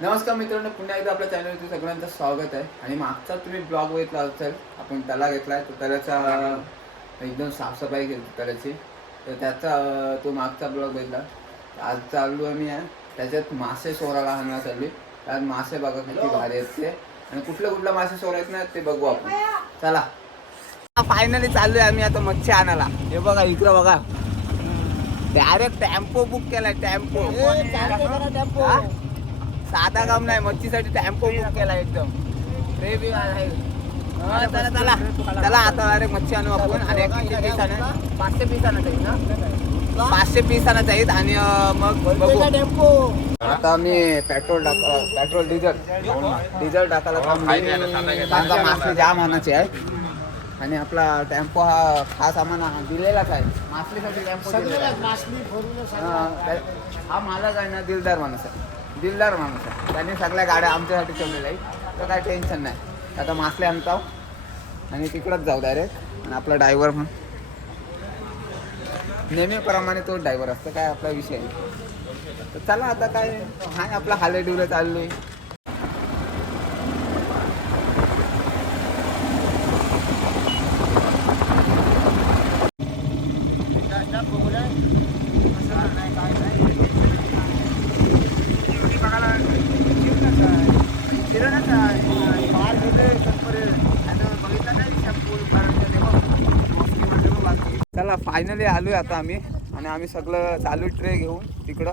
नमस्कार मित्रांनो पुन्हा एकदा आपल्या चॅनलवरती सगळ्यांचं स्वागत आहे. आणि मागचा तुम्ही ब्लॉग बघितला असेल आपण तला घेतलाय तर त्याचा एकदम साफसफाई केली तलाची तर त्याचा तो मागचा ब्लॉग बघितला. आज चालू आहे मी आहे. त्याच्यात मासे सोराला हाणला चालली त्यात मासे बघा किती भारी आहेत ते. आणि कुठले कुठले मासे सोरायचे ना ते बघू आपण. चला. फायनली चाललोय आम्ही आता मच्छी आणायला. हे बघा इकडं बघा. डायरेक्ट टेम्पो बुक केलाय टेम्पो हा? साधा काम नाही मच्छीसाठी टेम्पो बुक केला एकदम. हा, चला चला चला. आता अरे मच्छी आणू आपण आणि पीस पाचशे पीस आणत आहेत ना? पाचशे पीस आणत आहेत आणि मग बघू. आता आम्ही पेट्रोल टाक पेट्रोल डिझेल डिझेल टाकायला मासे जाम आणायचे आहे आणि आपला टेम्पो हा खास आम्हाला दिलेलाच आहे. मासलीसाठी टेम्पो आहे. हा, मालक आहे ना दिलदार माणूस आहे. दिलदार माणूस आहे. त्यांनी सगळ्या गाड्या आमच्यासाठी ठेवलेल्या आहेत. तर काय टेन्शन नाही. आता मासले आणतो आणि तिकडंच जाऊ डायरेक्ट आणि आपला ड्रायव्हर पण नेहमीप्रमाणे तो ड्रायव्हर असतो. काय आपला विषय तर चला आता काय हाय आपला हाले डिवले चाललोय. चला फायनली आहे आता आम्ही. आणि आम्ही सगळं चालू ट्रे घेऊन तिकडं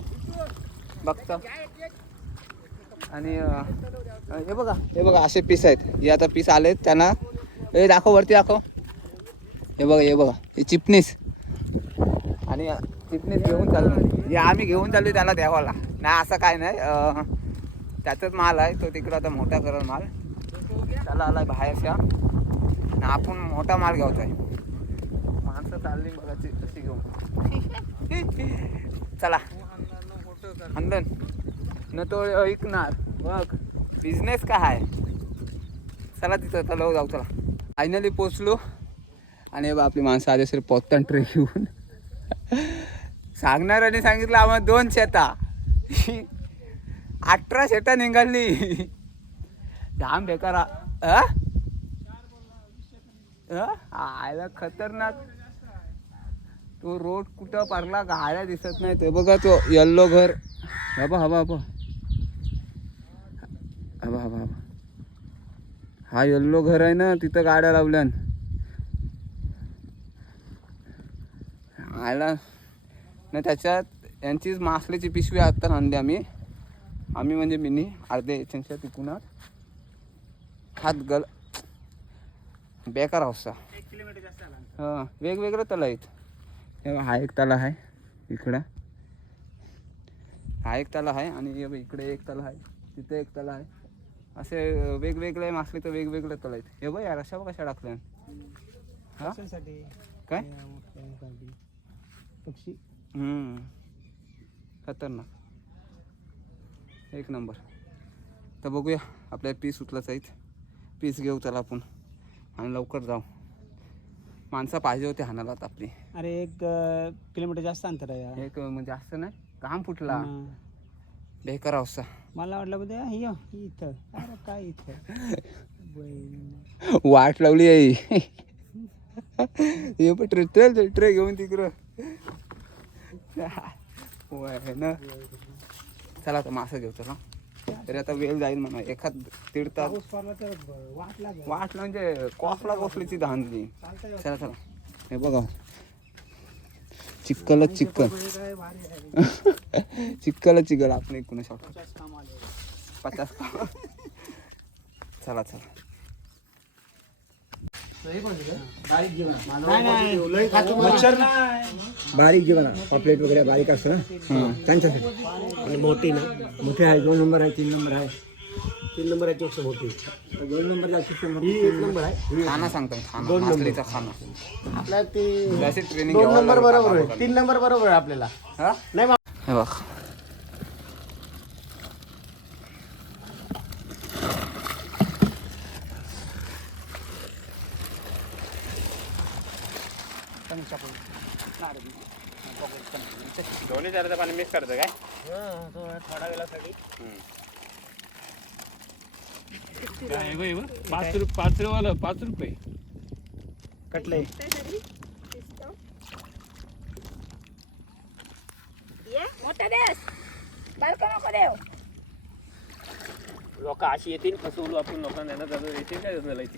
बघता. आणि हे बघा हे बघा असे पीस आहेत. हे आता पीस आलेत त्यांना. हे दाखव वरती दाखव. हे बघा हे बघा. हे चिपणीस आणि चिपणीस घेऊन चालू. हे आम्ही घेऊन चालू त्याला द्यावाला. नाही असं काय नाही. त्याचाच माल आहे. तो तिकडं आता मोठा करल माल. त्याला आहे बाहेरच्या. आपण मोठा माल घ्यायचा आहे. चालली बघाची कशी घेऊन. चला. अंदन न तो ऐकणार. बघ. बिझनेस काय आहे चला तिथं चला जाऊ चला. फायनली पोचलो. आणि बघ आपली माणसं आली असेल पोत्तान ट्रे घेऊन. सांगणाऱ्याने सांगितलं आम्हाला दोन शेता. अठरा शेता निघाली. जाम बेकार? आयला खतरनाक. तो रोड कुठं पारला गाड्या दिसत नाही ते बघा तो येल्लो घर. हबा हबा हबा हबा हबा हबा हा येल्लो घर आहे ना तिथं गाड्या लावल्यान. आयला. ना त्याच्यात यांचीच मासल्याची पिशवी आता आणली आम्ही. आम्ही म्हणजे मिनी अर्धे याच्या तिकून हात गल. बेकार अवस्था. हां वेगवेगळं तला आहेत. हे हा एक तला आहे इकडं. हा एक तला आहे आणि इकडे एक तला आहे तिथे एक तला आहे. असे वेगवेगळे मासले तर वेगवेगळे तला आहेत. हे बघ यार अशा बघ कशा टाकल्या. हा? काय? पक्षी. खतरनाक. एक नंबर. तर बघूया आपल्या पीस उचलाच आहेत. पीस घेऊ चला आपण. आणि लवकर जाऊ. माणसं पाहिजे होते हाणाला आता आपली. अरे एक अं, किलोमीटर जास्त अंतर आहे यार. एक म्हणजे जास्त नाही काम फुटला. हा. बेकार अवस्था. मला वाटलं म्हणजे हियो इथं. अरे काय इथं? बैल. वाट लावली आहे हे पण ट्रे ट्रे ट्रे घेऊन तिकडं. ना. चला आता मासं घेऊ चला. तरी आता वेळ जाईल म्हणा. एखाद दीड तास. पाऊस पडला तर ब- वाट लागेल. वाट म्हणजे कॉफला कॉफलीची धांदली. चला चला. हे बघा. चिक्कलच चिक्कल. चिक्कलच चिक्कल आपण एक शॉट पचास काम आले. पचास चला चला नाही, नाही. मच्छर नाही बारीक जे म्हणा. पॉपलेट वगैरे बारीक असतं ना? त्यांच्यासाठी. आणि मोठी ना. मोठे आहे. दोन नंबर आहे तीन नंबर आहे. तीन नंबरची पेक्षा मोठी. तर दोन नंबर ही एक नंबर आहे. खाना सांगतो खाना. मासलीचा खाना. आपल्याला ती ट्रेनिंग दोन नंबर बरोबर आहे. तीन नंबर बरोबर आहे आपल्याला. नाही मा- हे बघ. दोन्ही चाराचं पाणी मिक्स करतं काय? थोडा वेळासाठी. पाच रुपये पाच रुपये पाच रुपये. कटले ये मोठा देस. बारका नको देव. लोक अशी येतील फसवलो आपण लोकांना. त्यांना त्याचं येतील काय झालं इथे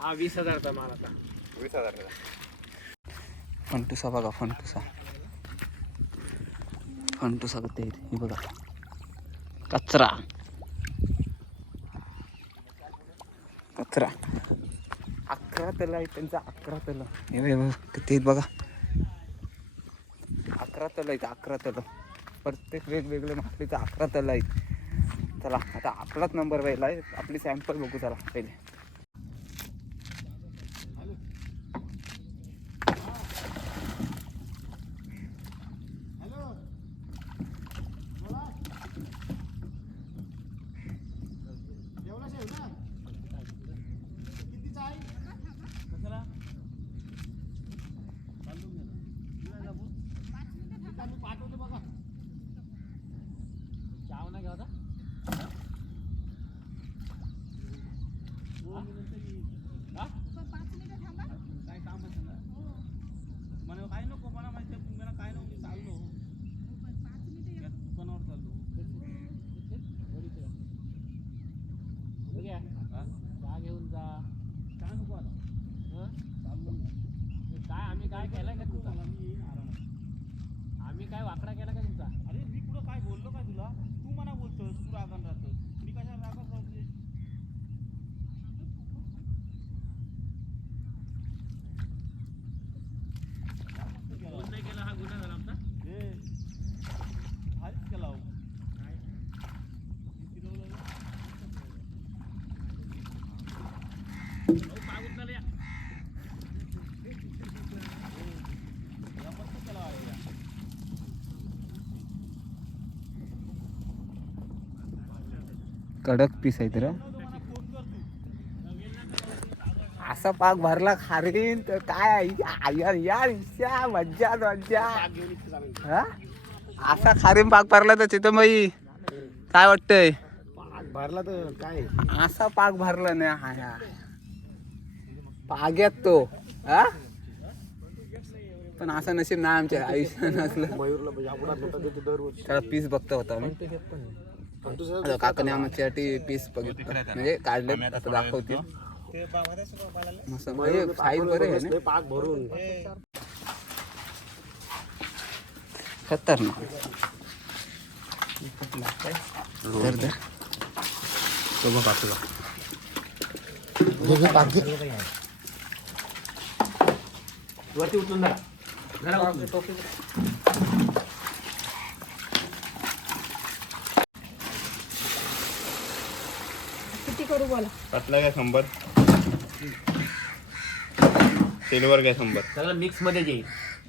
हा वीस हजारचा माल आता. वीस हजार फंटुसा बघा फंटुसा फंटुसा कधी हे बघा. कचरा. कचरा. अकरा तल आहे त्यांचा अकरा तल. हे किती बघा. अकरा तल आहेत अकरा तल. प्रत्येक वेगवेगळे माकडीचा अकरा तल आहेत चला आता आपलाच नंबर राहिला आहे. आपली सॅम्पल बघू चला पहिले काय नको मला माहिती मला काय नको मी चाललो दुकानावर चाललो चहा घेऊन जा काय नको आता चाललो मी. काय आम्ही काय केलं का तू तुमचा मला मी येईन आरामात आम्ही काय वाकडा केला का तुमचा अरे मी कुठं काय बोललो तू मला बोलतोस तू रागान राहतोस. मी कशाला रागात राहते फोन नाही केला हा गुन्हा झाला आमचा ए हाच केला हो मी फिरवलं ना. भाऊ, पाग उचलायला या. या मस्त केला आहे या. कडक पीस आहे तर. असा पाक भरला खारीन तर काय यार यार इच्छा मज्जा मज्जा. हा? असा खारीन पाक भरला तर बाई काय वाटतंय? भरला तर काय? असा पाक भरला नाही हा या पाग्यात तो हा? पण असं नशीब नाही आमच्या आयुष्यात नसलं मयूरला त्याला पीस बघतो होता मी काकाने आमच्यासाठी पीस बघितलं. म्हणजे काढले आता दाखवतील. मस्त. साईज बरे आहे ना? पाक भरून खतरनाक तो वरती किती करू बोला? पतला काय शंभर. सिल्वर काय शंभर. सगळं मिक्समध्ये येईल.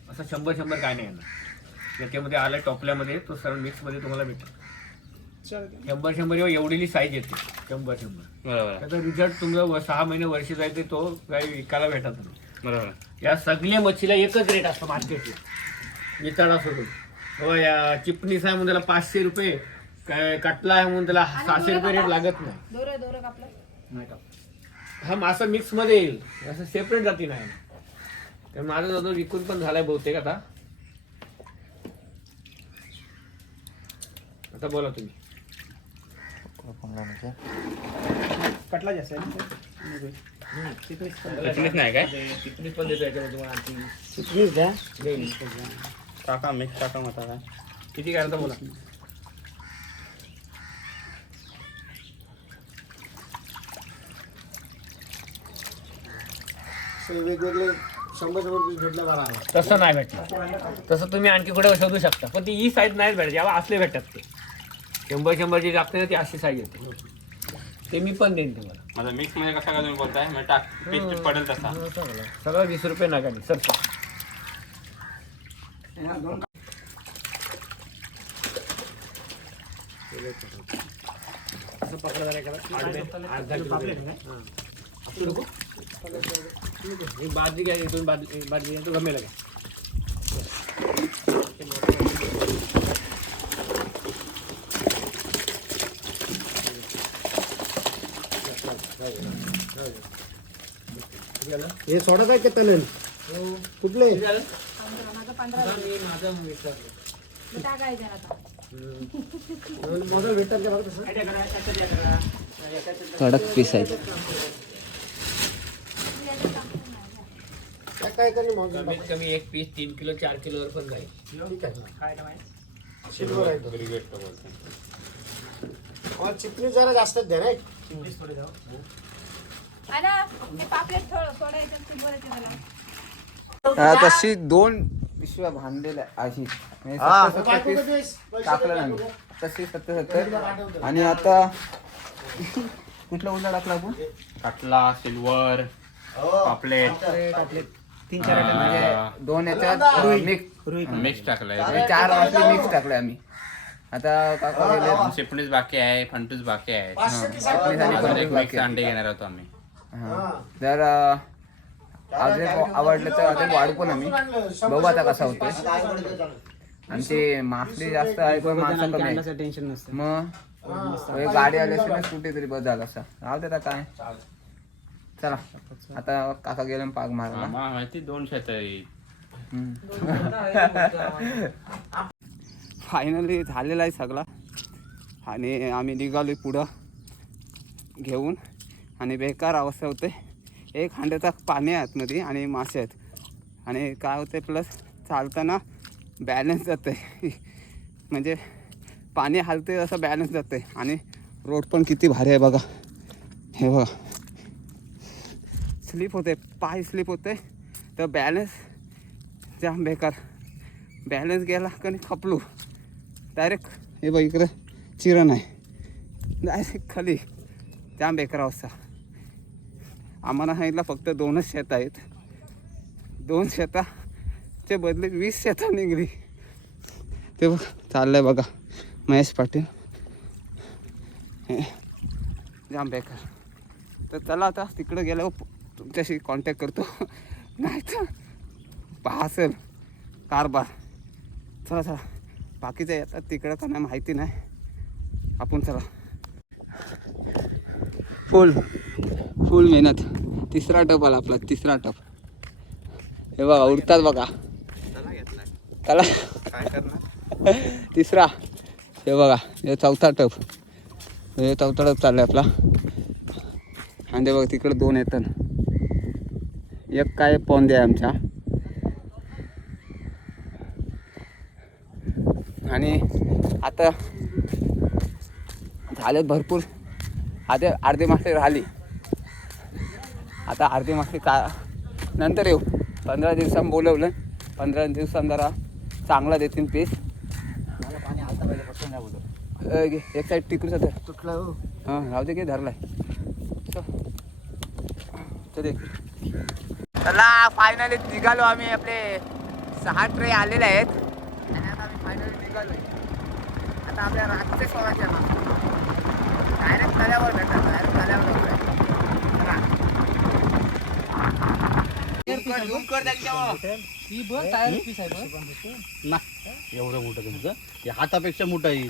असं शंभर शंभर काय नाही येणार. याच्यामध्ये आलं टॉपल्यामध्ये तो सर्व मिक्समध्ये तुम्हाला भेटेल. शंभर शंभर एवढी एवढीली साईज येते. शंभर शंभर. बरोबर. त्याचा रिझल्ट तुमचा व- सहा महिने वर्ष जायचे तो काही विकायला भेटत नाही. बरोबर. या सगळ्या मच्छीला एकच रेट असतो मार्केटला वितळा सोडून. हो या चिपणीस आहे म्हणून त्याला पाचशे रुपये काय कटला आहे म्हणून त्याला सहाशे रुपये रेट लागत नाही. दोर दोर कापलं. नाही का हा मासा मिक्समध्ये येईल. असं सेपरेट जाती नाही. तर माझं जवळ विकून पण झालाय बहुतेक आता. आता बोला तुम्ही. कटला जास्त चिकनीच नाही काय? पण देतो याच्यामध्ये तुम्हाला आणखी. द्या. टाका मिक्स टाका मग काय किती करायचं बोला. वेगवेगळे शंभर शंभर पीस भेटले मला. तसं नाही भेटणार. तसं तुम्ही आणखी कुठे शोधू शकता. पण ती ही साईज नाही भेटत. जेव्हा असले भेटतात ते. शंभर शंभर जी लागते ना ती अशी साईज येते. ते मी पण देईन तुम्हाला. माझा मिक्समध्ये कसा काय तुम्ही बोलताय? मग टाक. पीस पडेल तसा. सगळं वीस रुपये नका सर असं पकडा जरा आठ दहा किलो घ्या. हां. आपटू नको एक बादली घ्या एक दोन बादली एक बादली घ्या तो गमेला घ्या हे सोडत आहे का तलन कुठले माझं पंधरा मी टाकायचं आता मोबाईल भेटतात का बघ तसं कडक पीस आहेत काय करेल मग? कमीत कमी एक पीस तीन किलो चार किलोवर पण जाईल. ठीक आहे. शिल्वर आहे तो. मला चिपणी जरा जास्तच द्या रे पापलेट थोडं सोडायचं त्याला तशी दोन पिशव्या बांधलेल्या अशी म्हणजे सत्तर सत्तर पीस टाकलं नाही. तशी सत्तर सत्तर. आणि आता कुठला उलटा टाकला आपण? कटला सिल्वर पापलेट. तीन चार आयटम म्हणजे दोन याच्यात मिक्स मिक्स टाकलाय. चार वाजले मिक्स टाकले आम्ही. आता काका गेले शिपणीच बाकी आहे फंटूस बाकी आहे. अजून पण एक बाकी मिक्स अंडे घेणार होतो आम्ही. हा. जर अं, अजून आवडलं तर अजून वाढू पण आम्ही. बघू आता कसा होतो आणि ते मासली जास्त आहे पण माणसं कमी आहे. टेन्शन नसतं. मग? हे. गाडी आली असते ना स्कूटी तरी बस झालं असं. राहू दे आता. काय चला. आता काका गेले पाग मारायला. आम्हाला माहिती दोन शेत आहेत फायनली झालेला आहे सगळा. आणि आम्ही निघालो पुढं घेऊन. आणि बेकार अवस्था होते. एक हांड्याचा पाणी आहे आतमध्ये आणि मासे आहेत. आणि काय होते प्लस चालताना बॅलन्स जाते म्हणजे पाणी हलते असं बॅलन्स जाते आणि रोड पण किती भारी आहे बघा. हे बघा. स्लिप होते पाय स्लिप होते तर बॅलन्स जाम बेकार. बॅलन्स गेला का नाही खपलो. डायरेक्ट हे बघ इकडे चिरण आहे. डायरेक्ट खाली. जाम बेकार अवस्था. आम्हाला सांगितलं फक्त दोनच शेत आहेत. दोन शेताचे बदले वीस शेतं निघली. ते बघ चाललंय बघा. महेश पाटील. हे जाम बेकार. तर चला आता तिकडं गेल्यावर तुमच्याशी कॉन्टॅक्ट करतो. नाही तर पाहसेल कारभार. चला चला. बाकीचं येतात तिकडं का नाही माहिती नाही. आपण चला. फुल फुल मेहनत. तिसरा टप आला आपला तिसरा टप. हे बघा उडतात बघा. त्याला तिसरा. हे बघा हे चौथा टप. हे चौथा टप चाललाय आपला. आणि ते बघा तिकडे दोन येतात. एक काय पोंदे आहे आमच्या. आणि आता झाले भरपूर. आता अर्धे मासे राहिली. आता अर्धे मासे का नंतर येऊ. पंधरा दिवसांनी बोलवलं. पंधरा दिवसांनी जरा चांगला देतील पीस एक साईड टिकूचा धर. तुटला हो? हां राहू दे की धरलाय. चल. चला फायनली निघालो आम्ही आपले सहा ट्रे आलेले आहेत. आणि आता आम्ही फायनली निघालोय. आता आपल्या रातचे सोळाचे ना डायरेक्ट तल्यावर भेटतात डायरेक्ट तल्यावर एवढं मोठं तुमचं? ते हातापेक्षा मोठं आहे.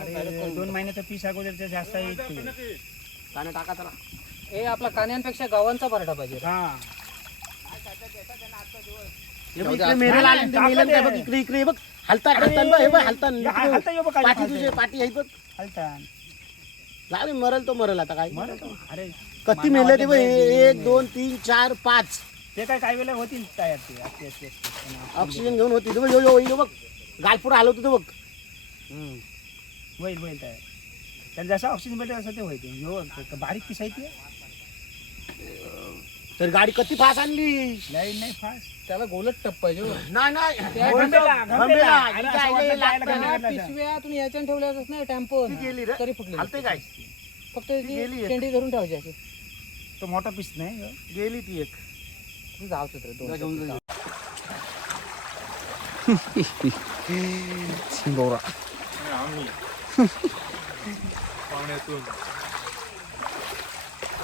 अरे दोन महिन्याचं पीस अगोदरचं जास्त आहे. काने टाका चला हे आपला कान्यांपेक्षा गावांचा पराठा पाहिजे. हा. इकडे मेरेल ते मेलन काय बघ इकडे इकडे हे बघ. हलता हलतान बघ हे बघ हलतान हलता हे बघ, काय पाठी हलतंय. तुझे पाठी आहे बघ. हलतान लागले मरल तो मरल आता काय. अरे कत्ती मेले ते बघ. एक दोन तीन चार पाच. ते काय काही वेळेला होतील? तयार ते ऑक्सिजन घेऊन होती. बघ यो यो यो बघ. गालपूर आलो होतो बघ. हम्म. होईल होईल तयार. त्याला जसं ऑक्सिजन भेटेल असं ते होईल. बारीक पीस आहे ते. तर गाडी कत्ती फास आणली? लाईन नाही फास्ट. त्याला गोलच टप पाहिजे नाही नाही. त्या लागतं. गंभीरा. पिशव्या तुम्ही याच्यानं ठेवल्याच नाही टेम्पो ती गेली रे. तरी फुटली. हलते काय? फक्त ती गेली ती. शेंडी धरून ठेवायची अशी. तो मोठा पीस नाही हो. गेली ती एक. तू जाऊ तिथे दोन घेऊन जा. बोरा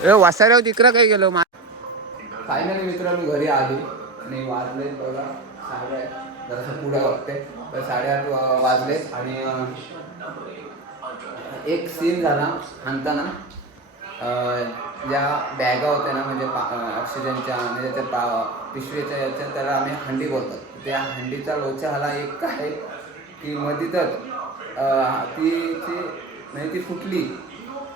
ए वासाऱ्यावर तिकडं काय गेलो फायनली मित्रांनो घरी आली. आणि वाजले बघा साडे जरासं पुढे बघते. तर साडेआठ वाजले वाजलेत. आणि एक सीन झाला आणताना ज्या बॅगा होत्या ना म्हणजे पा- ऑक्सिजनच्या म्हणजे त्या पा पिशवीच्या याच्या त्याला आम्ही हंडी बोलतात. त्या हंडीचा लोचा हाला एक काय की मध्ये तर ती ती म्हणजे ती फुटली.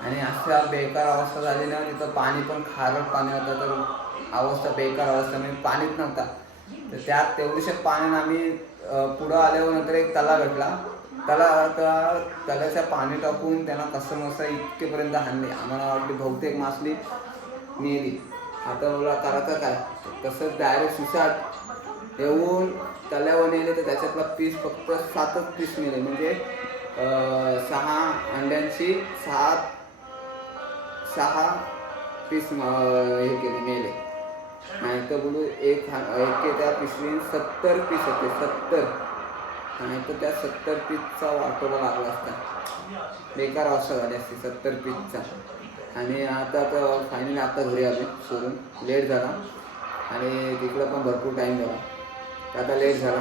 आणि अशा बेकार अवस्था झाली ना तिथं पाणी पण खारट पाणी होतं. तर अवस्था बेकार अवस्था म्हणजे पाणीच नव्हता. तर त्यात तेवढीशे पाण्यानं आम्ही पुढं आल्यावर नंतर एक तला भेटला. त्याला त्या तल्याच्या पाणी टाकून त्यांना कसं मस्त इतकेपर्यंत हाणले. आम्हाला वाटली बहुतेक मासली नेली आता मला करायचं काय? तसं डायरेक्ट सुसाट येऊन तल्यावर नेले तर त्याच्यातला पीस फक्त सातच पीस नेले म्हणजे सहा अंड्यांची सात सहा पीस हे केले मेले. नाही तर बोलू एक हा- एक त्या पिशवीन सत्तर पीस होते सत्तर. नाही तर त्या सत्तर पीसचा वाटोला लागला असता. बेकार अवस्था झाली असते सत्तर पीसचा. आणि आता तर फायनली आता घरी आलो सोडून. लेट झाला. आणि तिकडं पण भरपूर टाईम झाला. आता लेट झाला.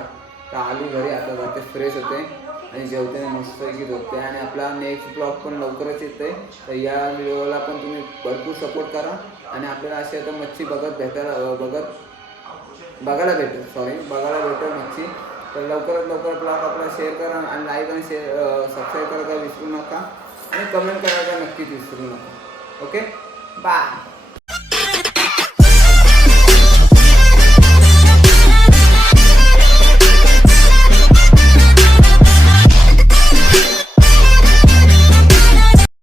तर आली घरी आता जाते फ्रेश होते. आणि जेवते मस्तपैकी झोपते. आणि आपला नेक्स्ट ब्लॉग पण लवकरच येते तर या व्हिडिओला पण तुम्ही भरपूर सपोर्ट करा. आणि आपल्याला अशी आता मच्छी बघत भेटायला बघत बघायला भेटेल. सॉरी बघायला भेटेल मच्छी. तर लवकरात लवकर ब्लॉग आपला शेअर करा आणि लाईक आणि शेअर सबस्क्राईब करायला विसरू नका. आणि कमेंट करायला नक्कीच विसरू नका. Okay bye